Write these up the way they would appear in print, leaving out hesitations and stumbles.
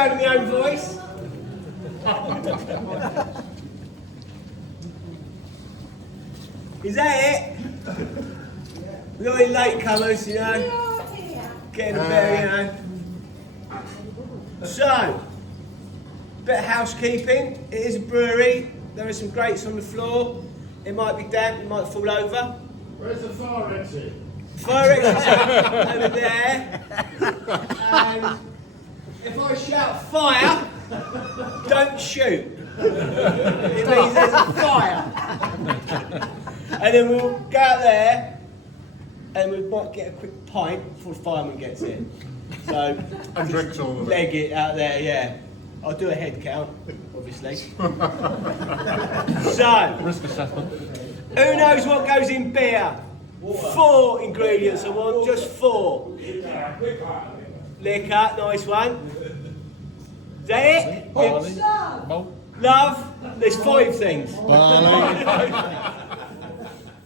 sound of my own voice. Is that it? We've got any latecomers, you know? Getting a bit, you know. So, bit of housekeeping. It is a brewery. There are some grates on the floor. It might be damp, it might fall over. Where's the fire exit? Fire exit over there. And if I shout fire, don't shoot. It means there's a fire. And then we'll go out there and we might get a quick pint before the fireman gets in. So, And drinks all of it. leg it out there, yeah. I'll do a head count, obviously. So, Risk assessment. who knows what goes in beer? 4 ingredients I want, just 4. Liquor, nice one. Is that it? Barley. Malt. Love, there's 5 things.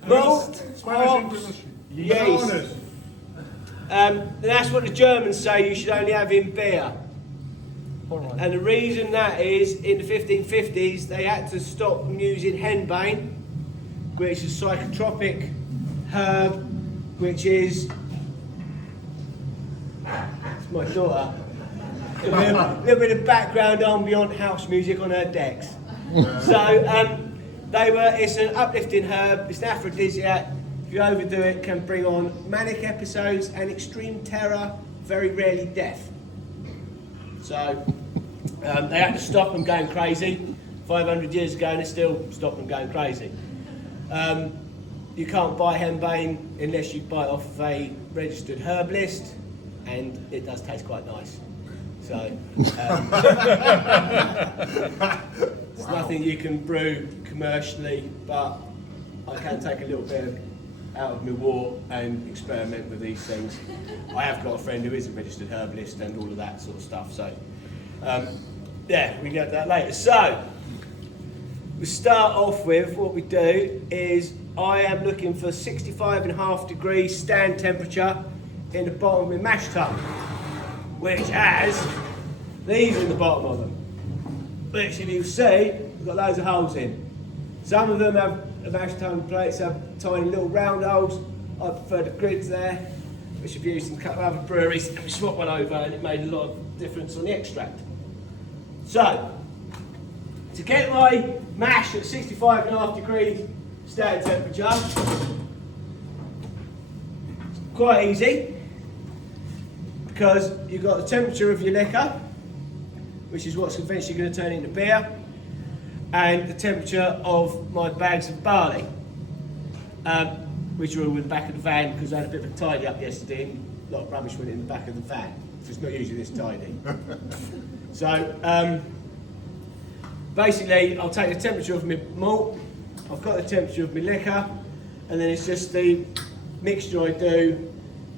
Malt, hops, yeast. That's what the Germans say you should only have in beer. Alright. And the reason that is, in the 1550s, they had to stop from using henbane, which is a psychotropic herb, which is... It's my daughter. A little bit of background ambient house music on her decks. So, it's an uplifting herb, it's an aphrodisiac. If you overdo it, can bring on manic episodes and extreme terror, very rarely death. So, they had to stop them going crazy. 500 years ago, and they still stop them going crazy. You can't buy henbane unless you buy it off of a registered herbalist, and it does taste quite nice. So, it's nothing you can brew commercially, but I can take a little bit out of my wart and experiment with these things. I have got a friend who is a registered herbalist and all of that sort of stuff, so yeah, we can get to that later. So, we start off with what we do is I am looking for 65.5 degrees stand temperature in the bottom of my mash tub, which has these in the bottom of them, which if you see, we've got loads of holes in. Some of them have mash tub plates, have tiny little round holes. I prefer the grids there, which I've used in a couple of other breweries, and we swapped one over and it made a lot of difference on the extract. So, to get my mash at 65.5 degrees stand temperature, quite easy, because you've got the temperature of your liquor, which is what's eventually going to turn into beer, and the temperature of my bags of barley, which are all in the back of the van because I had a bit of a tidy up yesterday and a lot of rubbish went in the back of the van, so it's not usually this tidy. So basically I'll take the temperature of my malt, I've got the temperature of my liquor, and then it's just the mixture I do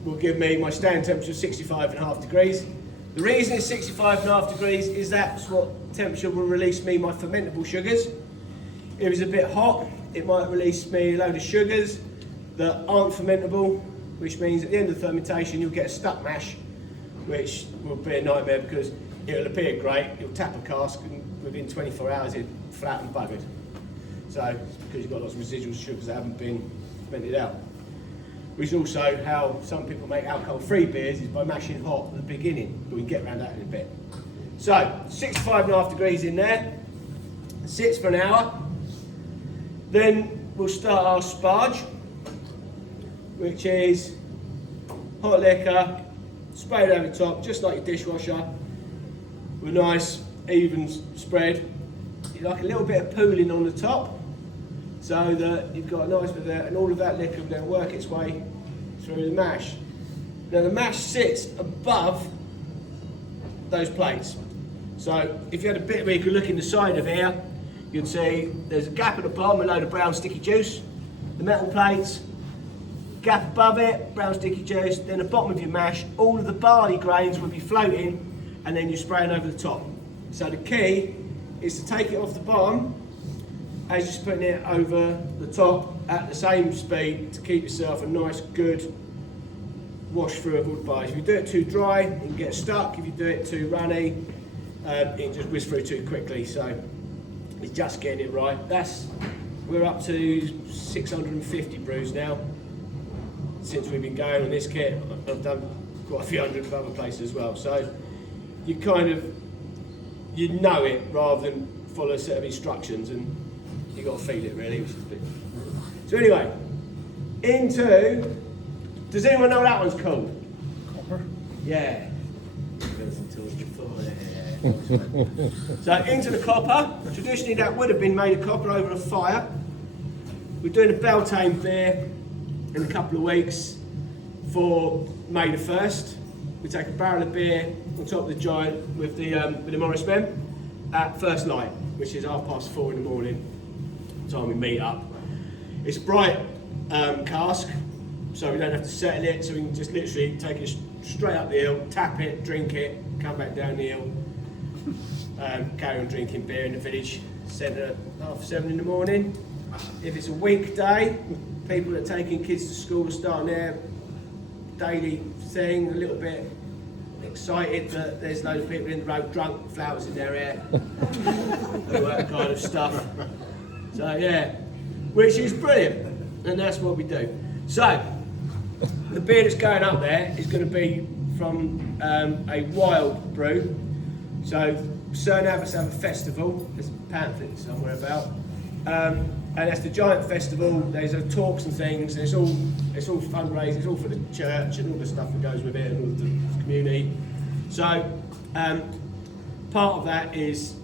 will give me my stand temperature of 65.5 degrees. The reason it's 65.5 degrees is that's what temperature will release me my fermentable sugars. If it's a bit hot, it might release me a load of sugars that aren't fermentable, which means at the end of the fermentation you'll get a stuck mash, which will be a nightmare because it'll appear great, you'll tap a cask and within 24 hours it's flat and buggered. So it's because you've got lots of residual sugars that haven't been fermented out. Which is also how some people make alcohol-free beers, is by mashing hot at the beginning, but we can get around that in a bit. So, 65.5 degrees in there, sits for an hour. Then we'll start our sparge, which is hot liquor, sprayed over the top, just like your dishwasher, with a nice even spread. You like a little bit of pooling on the top, so that you've got a nice bit there, and all of that liquor will then work its way through the mash. Now the mash sits above those plates. So if you had a bit where you could look in the side of here, you'd see there's a gap at the bottom, a load of brown sticky juice. The metal plates, gap above it, brown sticky juice, then the bottom of your mash, all of the barley grains will be floating, and then you're spraying over the top. So the key is to take it off the bottom, as you're just putting it over the top at the same speed to keep yourself a nice good wash through of all the bars. If you do it too dry, you can get stuck. If you do it too runny, it can just whiz through too quickly. So it's just getting it right. We're up to 650 brews now since we've been going on this kit. I've done quite a few hundred of other places as well. So you know it rather than follow a set of instructions, and you got to feel it really, which is a bit. So anyway, does anyone know what that one's called? Copper. Yeah. So into the copper. Traditionally that would have been made of copper over a fire. We're doing a Beltane beer in a couple of weeks for May the 1st. We take a barrel of beer on top of the Giant with the Morris men at first light, which is 4:30 in the morning, time we meet up. It's a bright cask, so we don't have to settle it, so we can just literally take it straight up the hill, tap it, drink it, come back down the hill, carry on drinking beer in the village, 7:30 in the morning. If it's a weekday, people that are taking kids to school are starting their daily thing, a little bit excited that there's loads of people in the road drunk, flowers in their hair, all that kind of stuff. So yeah, which is brilliant, and that's what we do. So the beer that's going up there is going to be from a wild brew. So Cerne Abbas have a festival. There's a pamphlet somewhere about, and that's the Giant Festival. There's talks and things. It's all fundraising. It's all for the church and all the stuff that goes with it and all the community. So part of that is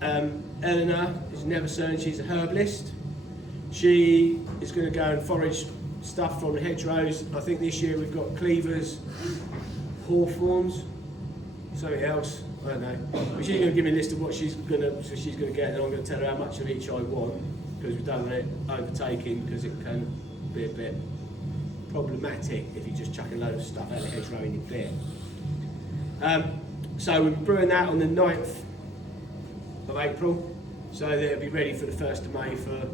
Eleanor is never certain. She's a herbalist. She is going to go and forage stuff from the hedgerows. I think this year we've got cleavers, hawthorns, something else. I don't know. But she's going to give me a list of what she's going to get, and I'm going to tell her how much of each I want, because we don't want it overtaking, because it can be a bit problematic if you just chuck a load of stuff out of the hedgerow in your beer. So we're brewing that on the 9th of April, so that it'll be ready for the 1st of May for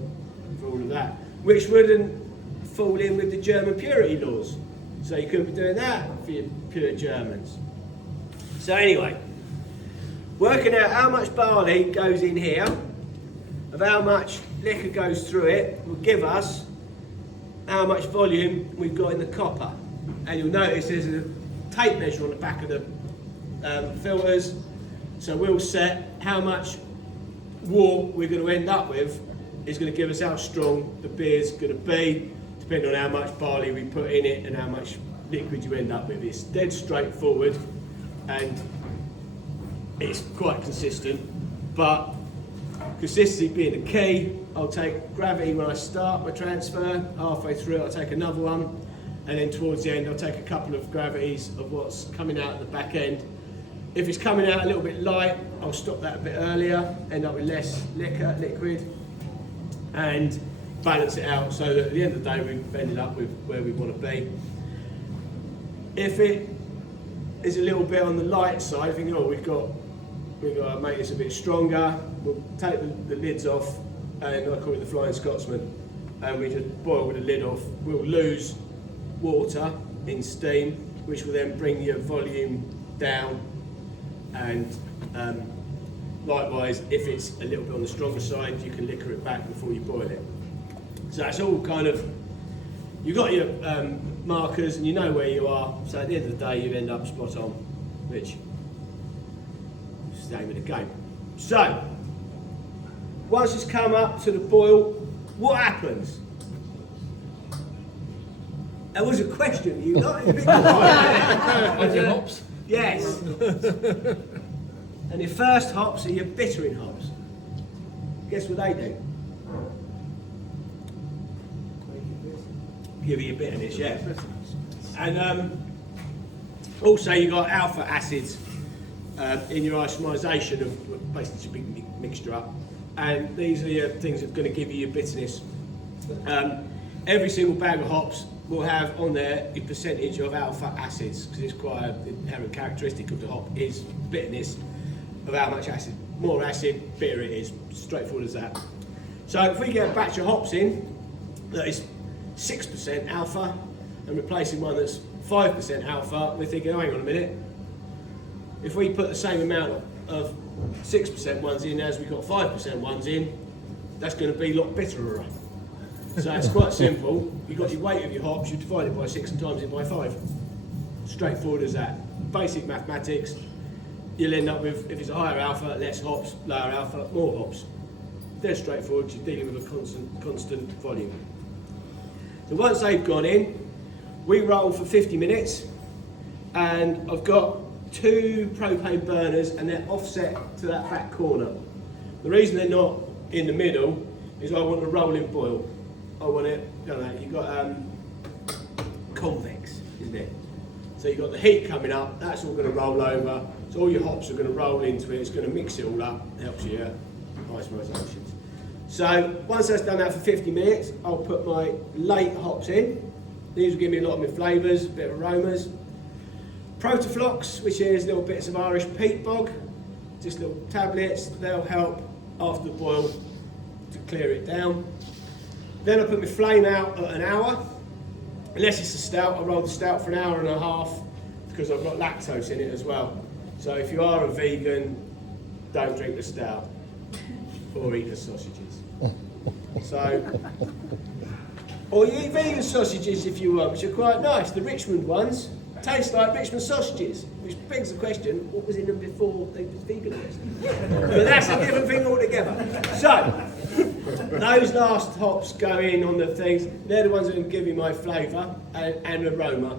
all of that, which wouldn't fall in with the German purity laws. So you couldn't be doing that for your pure Germans. So anyway, working out how much barley goes in here, of how much liquor goes through it, will give us how much volume we've got in the copper. And you'll notice there's a tape measure on the back of the filters, so we'll set how much wort we're going to end up with. Is going to give us how strong the beer's going to be, depending on how much barley we put in it and how much liquid you end up with. It's dead straightforward and it's quite consistent, but consistency being the key. I'll take gravity when I start my transfer, halfway through I'll take another one, and then towards the end I'll take a couple of gravities of what's coming out at the back end. If it's coming out a little bit light, I'll stop that a bit earlier, end up with less liquid, and balance it out so that at the end of the day we've ended up with where we want to be. If it is a little bit on the light side, thinking, oh, we've got to make this a bit stronger, we'll take the lids off, and I call it the Flying Scotsman, and we just boil with the lid off. We'll lose water in steam, which will then bring your volume down, and likewise, if it's a little bit on the stronger side, you can liquor it back before you boil it. So it's all kind of, you've got your markers and you know where you are, so at the end of the day you'd end up spot on, which is the aim of the game. So, once it's come up to the boil, what happens? That was a question, you not a bit quiet. With your hops? Yes. And your first hops are your bittering hops. Guess what they do? Give you a bitterness, yeah. And also you've got alpha acids in your isomerisation of basically just a big mixture up. And these are your things that are going to give you your bitterness. Every single bag of hops will have on there a percentage of alpha acids, because it's quite an inherent characteristic of the hop is bitterness of how much acid. More acid, bitter it is. Straightforward as that. So if we get a batch of hops in that is 6% alpha and replacing one that's 5% alpha, we're thinking, oh, hang on a minute. If we put the same amount of 6% ones in as we've got 5% ones in, that's going to be a lot bitterer. So it's quite simple. You've got your weight of your hops, you divide it by 6 and times it by 5. Straightforward as that. Basic mathematics. You'll end up with, if it's a higher alpha, less hops, lower alpha, more hops. They're straightforward, you're dealing with a constant volume. So once they've gone in, we roll for 50 minutes, and I've got 2 propane burners and they're offset to that back corner. The reason they're not in the middle is I want a rolling boil. I want it, you've got convex, isn't it? So you've got the heat coming up, that's all going to roll over, so all your hops are going to roll into it, it's going to mix it all up, helps you isomerizations. So once that's done that for 50 minutes, I'll put my late hops in. These will give me a lot of my flavours, a bit of aromas. Protoflox, which is little bits of Irish peat bog, just little tablets, they'll help after the boil to clear it down. Then I put my flame out at an hour. Unless it's a stout, I roll the stout for an hour and a half because I've got lactose in it as well. So if you are a vegan, don't drink the stout or eat the sausages. So, or you eat vegan sausages if you want, which are quite nice. The Richmond ones taste like Richmond sausages, which begs the question, what was in them before they was veganised? But that's a different thing altogether. So, those last hops go in on the things, they're the ones that give you my flavour and aroma.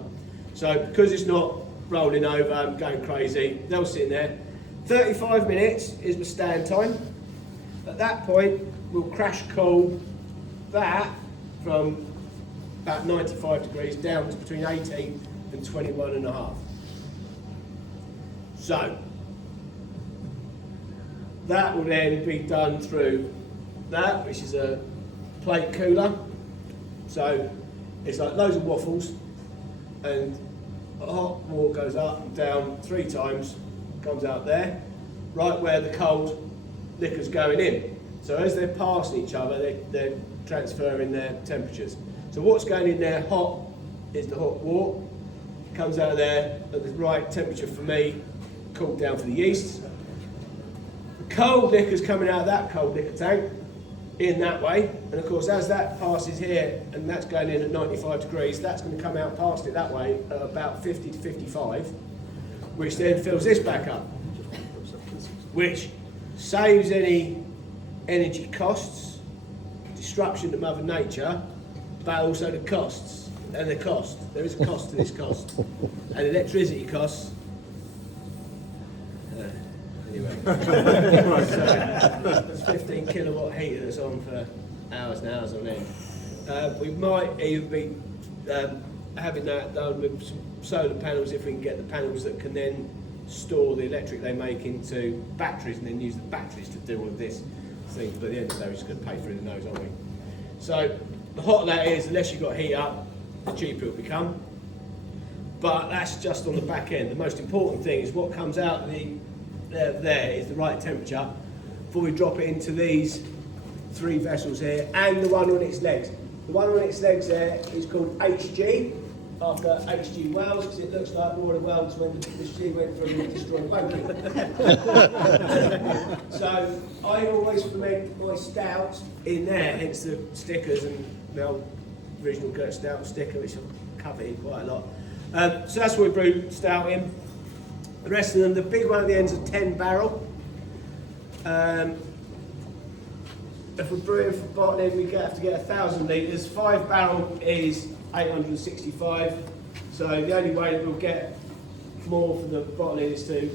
So because it's not rolling over and going crazy, they'll sit in there. 35 minutes is my stand time. At that point, we'll crash cool that from about 95 degrees down to between 18 and 21.5. So, that will then be done through that, which is a plate cooler. So it's like loads of waffles, and hot water goes up and down 3 times, comes out there, right where the cold liquor's going in. So as they're passing each other, they're transferring their temperatures. So what's going in there hot is the hot water, comes out of there at the right temperature for me, cooled down for the yeasts. The cold liquor's coming out of that cold liquor tank, in that way, and of course as that passes here and that's going in at 95 degrees, that's going to come out past it that way at about 50 to 55, which then fills this back up, which saves any energy costs, disruption to Mother Nature, but also the costs. And the cost, there is a cost to this cost, and electricity costs. Anyway, so there's 15 kilowatt heater that's on for hours and hours on end. We might even be having that done with some solar panels if we can get the panels that can then store the electric they make into batteries and then use the batteries to do all of this thing. But at the end of the day, we're just going to pay through the nose, aren't we? So the hotter that is, the less you've got heat up, the cheaper it'll become. But that's just on the back end. The most important thing is what comes out of there is the right temperature before we drop it into these 3 vessels here and the one on its legs. The one on its legs there is called HG, after H.G. Wells, because it looks like War of the Worlds when the G went from destroying Woking. So I always ferment my stout in there, hence the stickers and the old original Gert Stout sticker, which I've covered in quite a lot. So that's what we brew stout in. The rest of them, the big one at the end is a 10 barrel. If we're brewing for bottling, we have to get 1,000 litres. 5 barrel is 865. So the only way that we'll get more for the bottling is to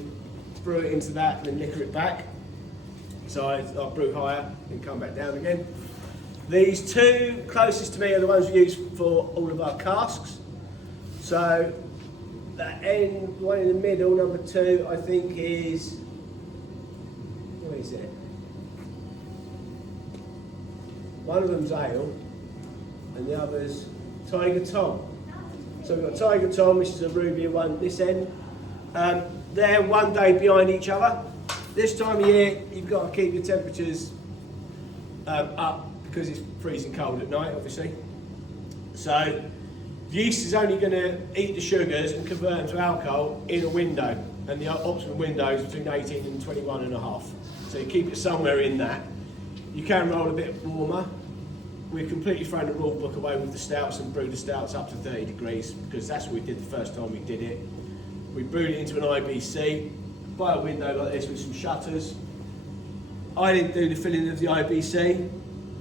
brew it into that and then liquor it back. So I'll brew higher and come back down again. These 2 closest to me are the ones we use for all of our casks. So that end, one in the middle, number 2, I think is, what is it? One of them's ale, and the other's Tiger Tom. So we've got Tiger Tom, which is a rubier one this end. They're one day behind each other. This time of year, you've got to keep your temperatures up because it's freezing cold at night, obviously. So Yeast is only going to eat the sugars and convert them to alcohol in a window, and the optimum window is between 18 and 21 and a half. So you keep it somewhere in that. You can roll a bit warmer. We've completely thrown the rule book away with the stouts and brewed the stouts up to 30 degrees because that's what we did the first time we did it. We brewed it into an IBC by a window like this with some shutters. I didn't do the filling of the IBC,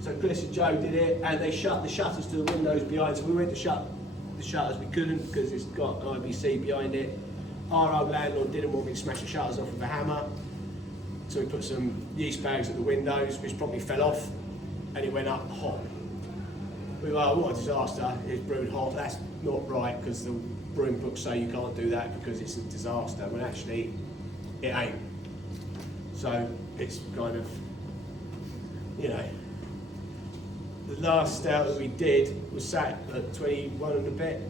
so Chris and Joe did it, and they shut the shutters to the windows behind, so we went to shut the shutters. We couldn't because it's got an IBC behind it. Our old landlord didn't want me to smash the shutters off with a hammer, so we put some yeast bags at the windows, which probably fell off, and it went up hot. We were like, oh, what a disaster, it's brewed hot. That's not right, because the brewing books say you can't do that because it's a disaster, when actually it ain't. So it's kind of, you know, the last stout that we did was sat at 21 and a bit.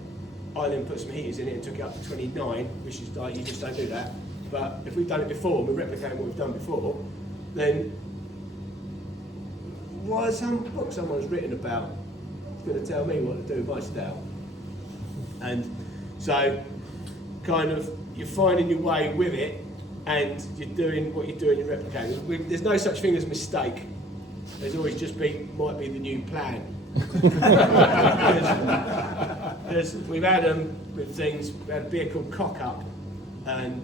I then put some heaters in it and took it up to 29, which is like, you just don't do that. But if we've done it before, and we're replicating what we've done before, then why some book someone's written about is going to tell me what to do with my stout? And so, kind of, you're finding your way with it, and you're doing what you're doing, you're replicating. There's no such thing as a mistake. There's always just might be the new plan. Because we've had them with things, we had a beer called Cock Up, and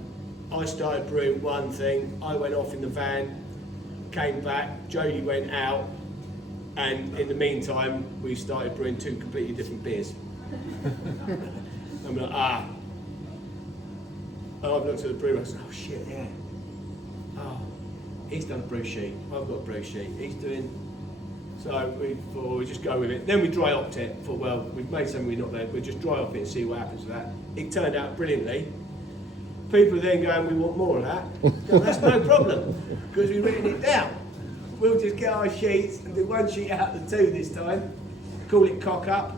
I started brewing one thing, I went off in the van, came back, Jodie went out, and in the meantime, we started brewing two completely different beers. I'm like, and I've looked at the brewer and I said, oh shit, yeah. Oh, he's done a brew sheet. I've got a brew sheet. He's doing. So we thought we'd just go with it. Then we dry hopped it. Thought, well, we've made something we're not there. We'll just dry hop it and see what happens with that. It turned out brilliantly. People are then going, we want more of that. No, that's no problem, because we've written it down. We'll just get our sheets and do one sheet out of the two this time. Call it Cock Up.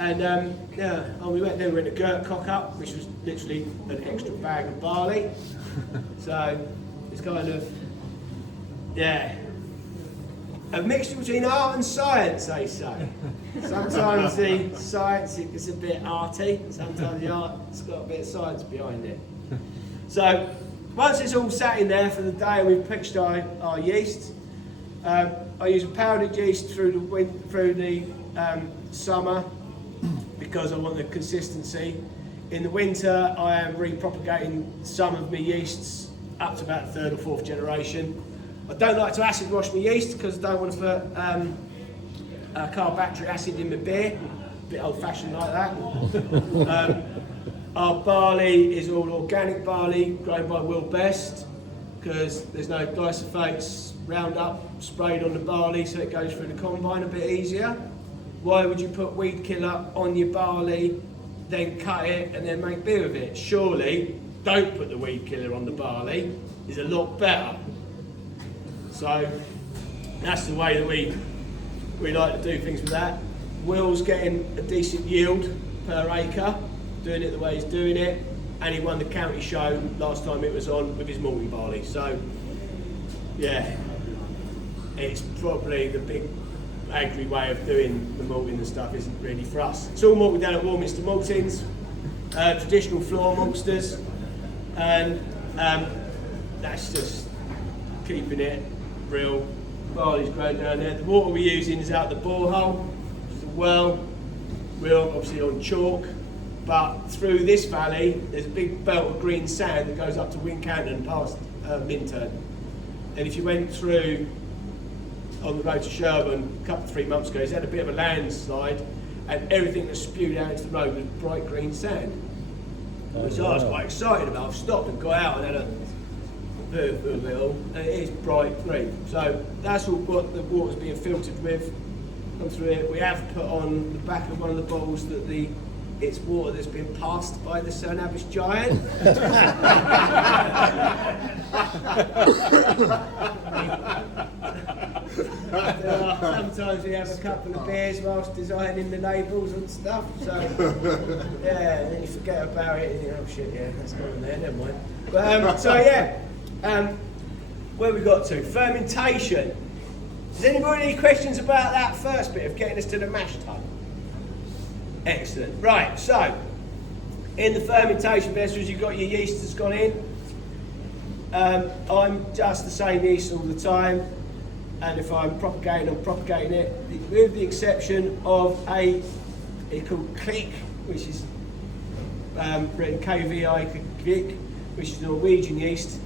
And we went to Gert Cock Up, which was literally an extra bag of barley. So it's kind of, yeah, a mixture between art and science, they say. Sometimes the science is a bit arty, sometimes the art's got a bit of science behind it. So once it's all sat in there for the day and we've pitched our yeast, I use a powdered yeast through the summer, because I want the consistency. In the winter, I am repropagating some of my yeasts up to about third or fourth generation. I don't like to acid wash my yeast because I don't want to put carbacteric acid in my beer. A bit old fashioned like that. Our barley is all organic barley grown by Will Best, because there's no glyphosates, Roundup sprayed on the barley, so it goes through the combine a bit easier. Why would you put weed killer on your barley, then cut it and then make beer with it? Surely, don't put the weed killer on the barley, is a lot better. So that's the way that we like to do things with that. Will's getting a decent yield per acre, doing it the way he's doing it, and he won the county show last time it was on with his malting barley. So yeah, it's probably the big agri way of doing the malting and stuff isn't really for us. It's all malted down at Warminster Maltings, traditional floor maltsters, and that's just keeping it real. Barley's grown down there. The water we're using is out the borehole, which is a well. We're obviously on chalk, but through this valley there's a big belt of green sand that goes up to Wincanton past Minturn. And if you went through on the road to Sherburn a couple of 3 months ago, he's had a bit of a landslide, and everything that spewed out into the road was bright green sand, which I was quite excited about. I've stopped and got out and had a bit of it all, and it is bright green. So that's all what the water's being filtered with. Come through it. We have put on the back of one of the bottles that it's water that's been passed by the Cerne Abbas Giant. Sometimes we have a couple of beers whilst designing the labels and stuff, so yeah, and then you forget about it and you think, oh shit, yeah, that's gone in there, never mind. But so yeah, where we got to? Fermentation. Does anybody have any questions about that first bit of getting us to the mash tun? Excellent. Right, so in the fermentation vessels, you've got your yeast that's gone in. I'm just the same yeast all the time, and if I'm propagating, I'm propagating it with the exception of it's called Click, which is written KVI, Vic, which is Norwegian yeast,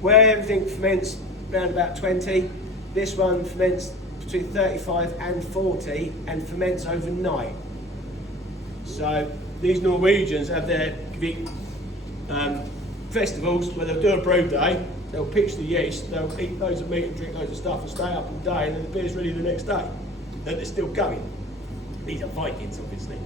where everything ferments around about 20. This one ferments between 35 and 40 and ferments overnight. So these Norwegians have their festivals where they'll do a brew day, they'll pitch the yeast, they'll eat loads of meat and drink loads of stuff and stay up all day, and then the beer's ready the next day. And they're still going. These are Vikings, obviously.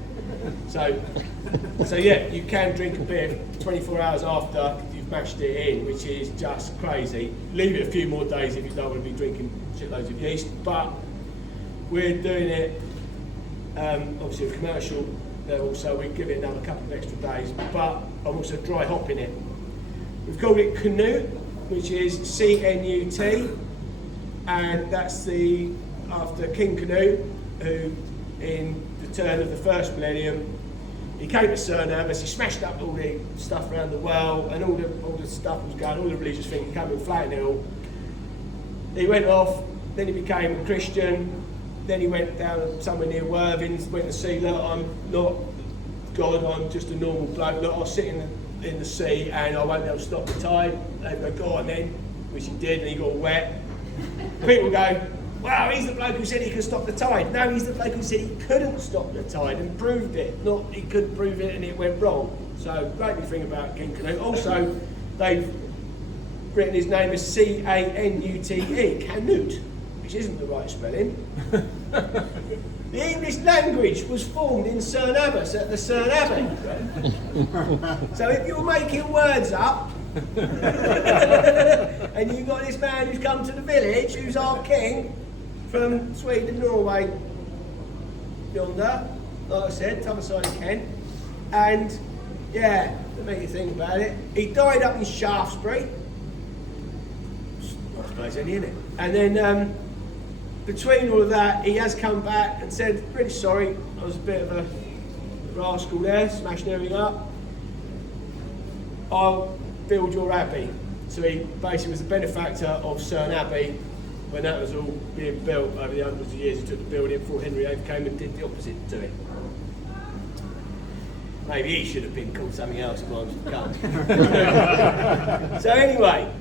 So yeah, you can drink a beer 24 hours after you've mashed it in, which is just crazy. Leave it a few more days if you don't want to be drinking shitloads of yeast, but we're doing it obviously a commercial level, so we give it another couple of extra days, but I'm also dry hopping it. We've called it Canute, which is C-N-U-T, and that's after King Canute, who in the turn of the first millennium, he came to Cerne Abbas, he smashed up all the stuff around the well, and all the stuff was going, all the religious things, he came and flattened it all. He went off, then he became a Christian, then he went down somewhere near Worthing, went to see, look, I'm not God, I'm just a normal bloke, look, I'll sit in the sea and I won't be able to stop the tide. They go, go on then, which he did, and he got wet. People go, wow, he's the bloke who said he could stop the tide. No, he's the bloke who said he couldn't stop the tide and proved it, not he couldn't prove it and it went wrong. So, great big thing about King Canute. Also, they've written his name as C-A-N-U-T-E, Canute, which isn't the right spelling. The English language was formed in Cerne Abbas at the Cerne Abbey. So if you're making words up, and you've got this man who's come to the village, who's our king, from Sweden, Norway, yonder, like I said, t'other side of Kent, and yeah, to make you think about it, he died up in Shaftesbury, nice place, isn't it? And then between all of that, he has come back and said, really sorry, I was a bit of a rascal there, smashing everything up. I'll build your abbey. So he basically was the benefactor of Cerne Abbey when that was all being built over the hundreds of years. He took the building before Henry VIII came and did the opposite to it. Maybe he should have been called something else in times to come. So anyway,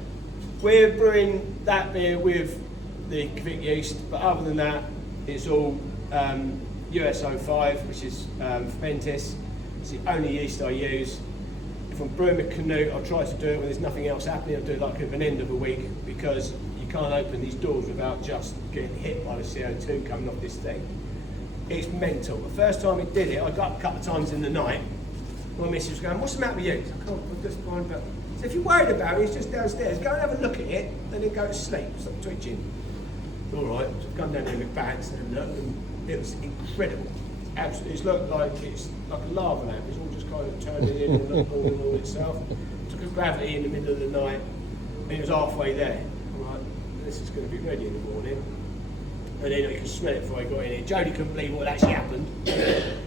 we're brewing that beer with the Vic yeast, but other than that, it's all US05, which is fermentis. It's the only yeast I use. If I'm brewing with Canute, I'll try to do it when there's nothing else happening. I'll do it like at an end of a week, because you can't open these doors without just getting hit by the CO2 coming off this thing. It's mental. The first time we did it, I got up a couple of times in the night. My missus was going, what's the matter with you? I can't, I'm just worried about it. So if you're worried about it, it's just downstairs. Go and have a look at it, and then go to sleep. Stop twitching. All right, so I've come down there with pants and looked, and it was incredible. Absolutely, it's looked like it's like a lava lamp. It's all just kind of turning in and all on itself. Took a gravity in the middle of the night, and it was halfway there. I'm like, this is going to be ready in the morning. And then you can smell it before I got in here. Jodie couldn't believe what actually happened.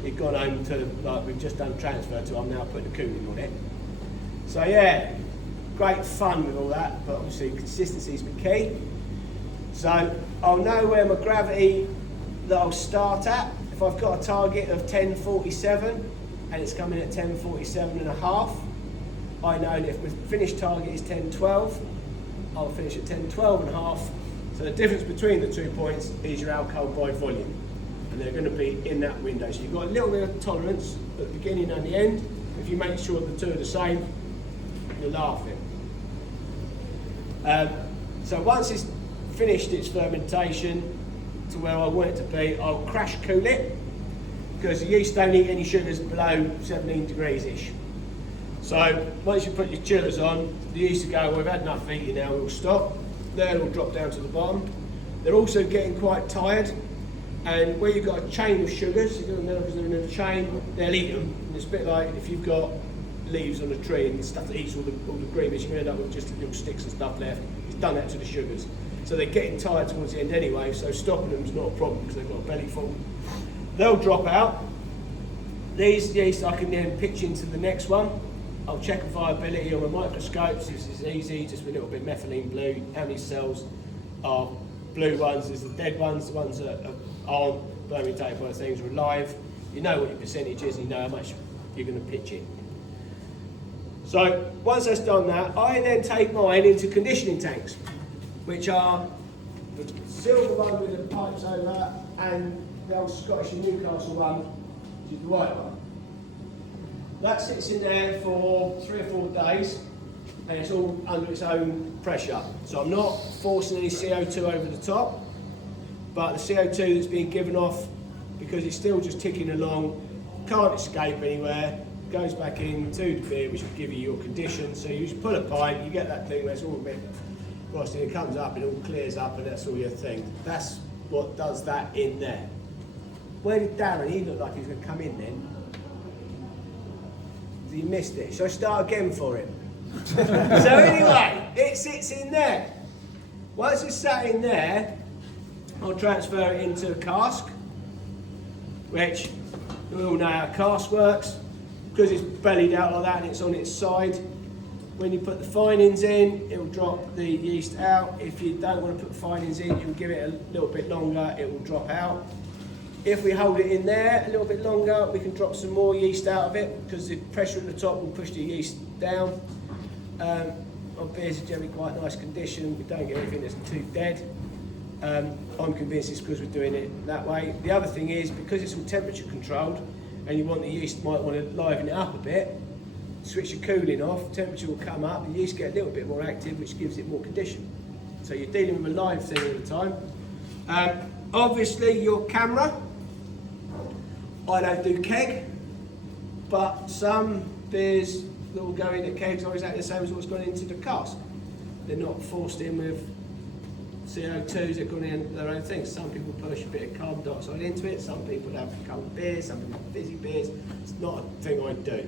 He'd gone home to, like, we've just done transfer to, I'm now putting the cooling on it. So yeah, great fun with all that, but obviously consistency's been key. So I'll know where my gravity that I'll start at. If I've got a target of 1047 and it's coming at 1047 and a half, I know that if my finished target is 1012, I'll finish at 1012 and a half. So the difference between the 2 points is your alcohol by volume, and they're going to be in that window. So you've got a little bit of tolerance at the beginning and the end. If you make sure the two are the same, you're laughing. So once it's finished its fermentation to where I want it to be, I'll crash cool it, because the yeast don't eat any sugars below 17 degrees-ish. So once you put your chillers on, the yeast will go, well, we've had enough eating now, we'll stop. Then it'll drop down to the bottom. They're also getting quite tired, and where you've got a chain of sugars, you don't know because they're in a chain, they'll eat them. And it's a bit like if you've got leaves on a tree and stuff that eats all the green bits, you can end up with just little sticks and stuff left. It's done that to the sugars. So they're getting tired towards the end anyway, so stopping them is not a problem because they've got a belly full. They'll drop out, These yeast I can then pitch into the next one. I'll check a viability on the microscopes. This is easy, just with a little bit of methylene blue. How many cells are blue ones? Is the dead ones, the ones that aren't fermentated by the things are alive. You know what your percentage is and you know how much you're going to pitch in. So once that's done that, I then take mine into conditioning tanks, which are the silver one with the pipes over and the old Scottish and Newcastle one, which is the white one. That sits in there for 3 or 4 days and it's all under its own pressure. So I'm not forcing any CO2 over the top, but the CO2 that's being given off, because it's still just ticking along, can't escape anywhere, goes back into the beer, which will give you your condition. So you just pull a pint, you get that thing where it's all a bit frosty, it comes up, it all clears up, and that's all your thing. That's what does that in there. Where did Darren? He looked like he was going to come in then. He missed it. Shall I start again for him? So anyway, it sits in there. Once it's sat in there, I'll transfer it into a cask, which we all know how a cask works. Because it's bellied out like that and it's on its side, when you put the finings in, it will drop the yeast out. If you don't want to put the finings in, you can give it a little bit longer, it will drop out. If we hold it in there a little bit longer, we can drop some more yeast out of it because the pressure at the top will push the yeast down. Our beers are generally quite nice condition. We don't get anything that's too dead. I'm convinced it's because we're doing it that way. The other thing is, because it's all temperature controlled and you want the yeast, might want to liven it up a bit, switch your cooling off, temperature will come up, the yeast get a little bit more active, which gives it more condition. So you're dealing with a live thing all the time. Obviously your CAMRA, I don't do keg, but some beers that will go into kegs are exactly the same as what's gone into the cask. They're not forced in with CO2s, they're going in their own things. Some people push a bit of carbon dioxide into it, some people have cold beers, some people have fizzy beers. It's not a thing I do,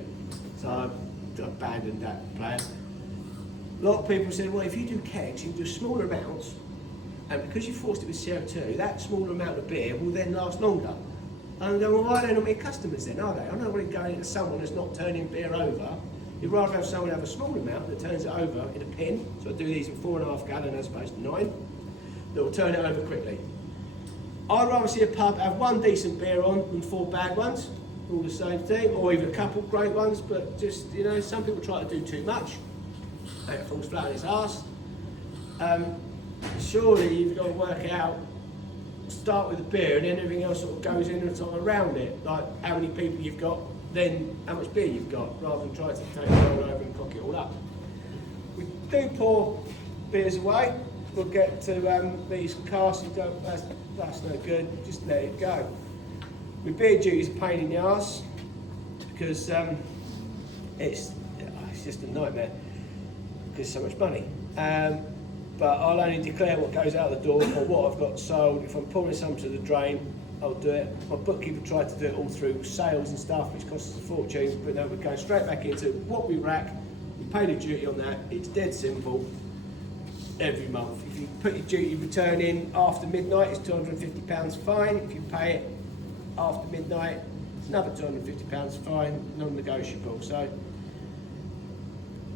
so I've abandoned that plan. A lot of people said, well, if you do kegs, you do smaller amounts, and because you forced it with CO2, that smaller amount of beer will then last longer. And I'm going, well, why don't I make customers then, are they? I don't want to go into someone that's not turning beer over. You'd rather have someone have a small amount that turns it over in a tin, so I do these in 4.5 gallon as opposed to 9, that will turn it over quickly. I'd rather see a pub have 1 decent beer on than 4 bad ones, all the same thing, or even a couple great ones, but just, you know, some people try to do too much, and it falls flat on its arse. Surely you've got to work out, start with the beer and then everything else sort of goes in and sort of around it, like how many people you've got, then how much beer you've got, rather than trying to take it all over and cock it all up. We do pour beers away. We'll get to these casks, that's no good, just let it go. With beer duty is a pain in the arse because it's just a nightmare because so much money. But I'll only declare what goes out the door or what I've got sold. If I'm pouring some to the drain, I'll do it. My bookkeeper tried to do it all through sales and stuff, which costs us a fortune, but no, we're going straight back into what we rack. We pay the duty on that. It's dead simple every month. If you put your duty return in after midnight, it's £250 fine. If you pay it after midnight, it's another £250 fine, non-negotiable. So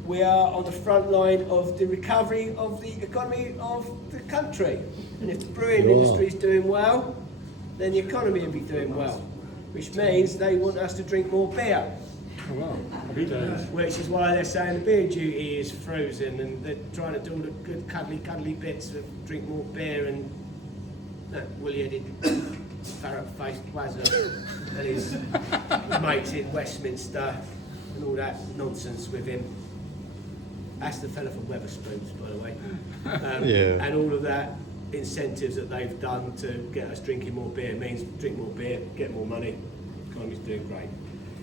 we are on the front line of the recovery of the economy of the country. And if the brewing industry is doing well, then the economy will be doing well, which means they want us to drink more beer. Oh, wow. Which is why they're saying the beer duty is frozen and they're trying to do all the good cuddly bits of drink more beer and that woolly-headed ferret-faced wazzer and his mates in Westminster and all that nonsense with him. That's the fella from Wetherspoons, by the way. Yeah. And all of that incentives that they've done to get us drinking more beer means drink more beer, get more money, the economy's doing great.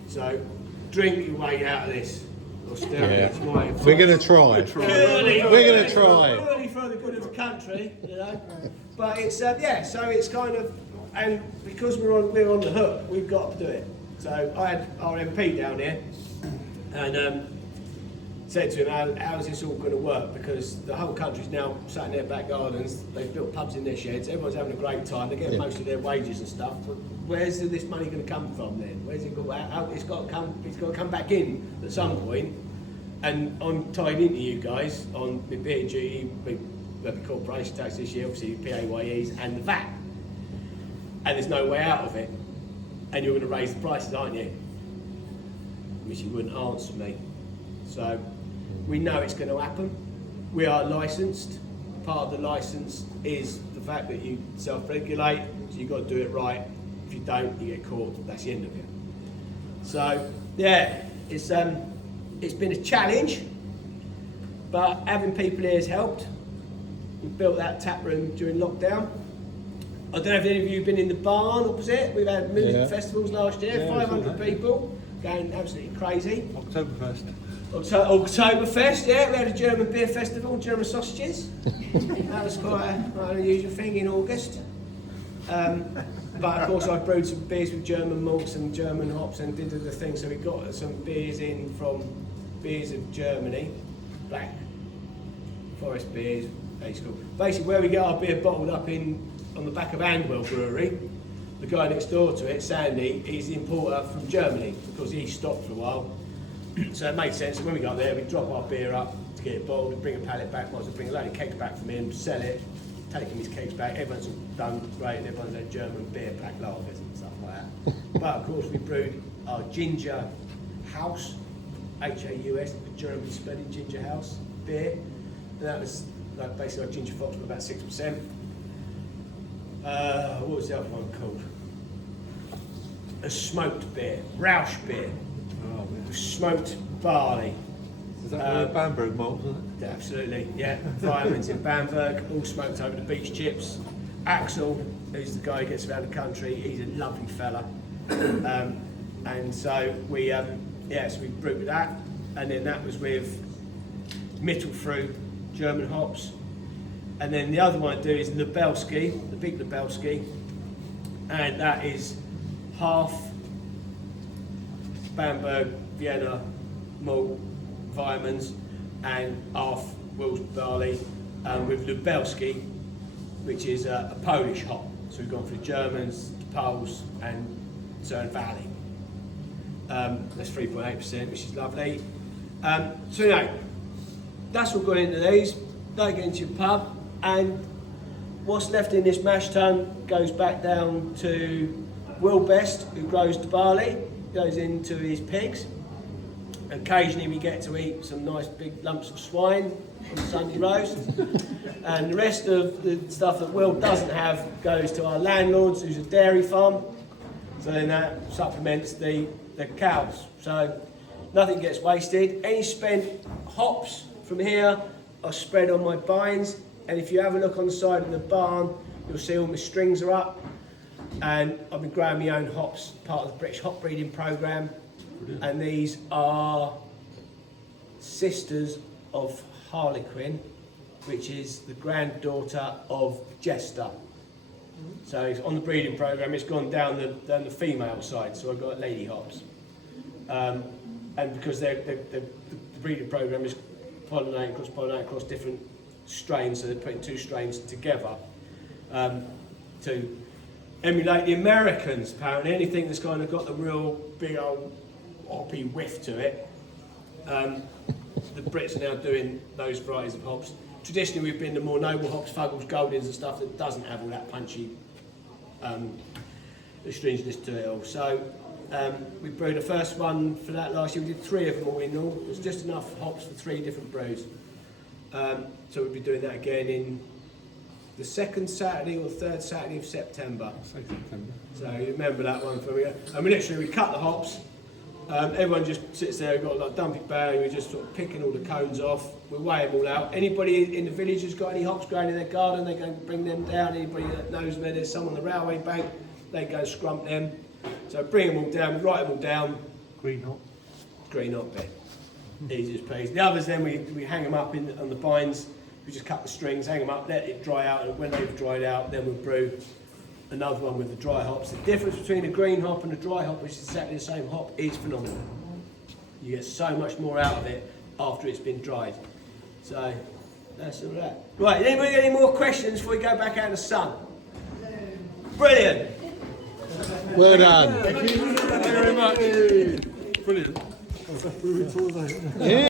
So drink your way out of this. Yeah. We're going to try. Purely, We're going to try. Purely for the good of the country, you know. But it's yeah. So it's kind of, and because we're on the hook, we've got to do it. So I had our MP down here, and said to him, how's this all going to work? Because the whole country's now sat in their back gardens, they've built pubs in their sheds, everyone's having a great time, they get most of their wages and stuff, but where's this money going to come from then? Where's it going? It's got to come back in at some point. And I'm tied into you guys on the beer duty, the corporation tax this year, obviously PAYEs and the VAT. And there's no way out of it. And you're going to raise the prices, aren't you? Which you wouldn't answer me. So we know it's going to happen. We are licensed. Part of the license is the fact that you self-regulate, so you've got to do it right. If you don't, you get caught. That's the end of it. So yeah, it's been a challenge, but having people here has helped. We built that tap room during lockdown. I don't know if any of you have been in the barn opposite. We've had music festivals last year, 500 people, going absolutely crazy. Oktoberfest. Oktoberfest, yeah, we had a German beer festival, German sausages. That was quite an unusual thing in August. But of course I brewed some beers with German malts and German hops and did the thing, so we got some beers in from Beers of Germany, black forest beers, basically where we get our beer bottled up on the back of Andwell Brewery. The guy next door to it, Sandy, he's the importer from Germany because he stopped for a while. So it made sense that when we got there, we'd drop our beer up to get it bottled, and bring a pallet back, might as well bring a load of kegs back from him, sell it, take him his kegs back, everyone's done great, and everyone's had German beer, black lagers and stuff like that. But of course we brewed our ginger house, H-A-U-S, the German spelling ginger house beer, and that was like basically our ginger fox with about 6%. What was the other one called? A smoked beer, Rausch beer. Oh, man. Smoked barley. Is that Bamberg malt, isn't it? Absolutely, yeah. Fireman's in Bamberg, all smoked over the beach chips. Axel, who's the guy who gets around the country, he's a lovely fella. And so we, so we brewed with that, and then that was with Mittelfruit, German hops. And then the other one I do is Lebelski, the big Lebelski, and that is half Bamberg, Vienna, malt, Weimans, and half Wills barley with Lubelski, which is a Polish hop. So we've gone for the Germans, the Poles, and Cerne Valley. That's 3.8%, which is lovely. So anyway, that's what got into these. They get into your pub, and what's left in this mash tun goes back down to Will Best, who grows the barley, goes into his pigs. Occasionally we get to eat some nice big lumps of swine on Sunday roast. And the rest of the stuff that Will doesn't have goes to our landlords, who's a dairy farm. So then that supplements the cows. So nothing gets wasted. Any spent hops from here are spread on my bines. And if you have a look on the side of the barn, you'll see all my strings are up. And I've been growing my own hops, part of the British hop breeding programme. And these are sisters of Harlequin, which is the granddaughter of Jester. So it's on the breeding programme, it's gone down the female side, so I've got lady hops. And because the breeding programme is pollinating across different strains, so they're putting two strains together to emulate the Americans, apparently. Anything that's kind of got the real big old hoppy whiff to it. The Brits are now doing those varieties of hops. Traditionally we've been the more noble hops, Fuggles, Goldings and stuff that doesn't have all that punchy astringeness to it all. So we brewed the first one for that last year. We did 3 of them all in all. It was just enough hops for 3 different brews. So we'll be doing that again in the 2nd Saturday or 3rd Saturday of September. So you remember that one for me. And we cut the hops. Everyone just sits there, we've got like dumpy barrel, and we're just sort of picking all the cones off. We weigh them all out. Anybody in the village who's got any hops growing in their garden, they go and bring them down. Anybody that knows where there's some on the railway bank, they go and scrump them. So bring them all down, we write them all down. Green hop. Green hop bit. Easy as peas. The others then we hang them up on the bines. We just cut the strings, hang them up, let it dry out, and when they've dried out, then we'll brew another one with the dry hops. The difference between a green hop and a dry hop, which is exactly the same hop, is phenomenal. You get so much more out of it. after it's been dried. So that's all that. Right, anybody got any more questions before we go back out in the sun? Brilliant. Well done. Thank you very much. Brilliant. Yeah.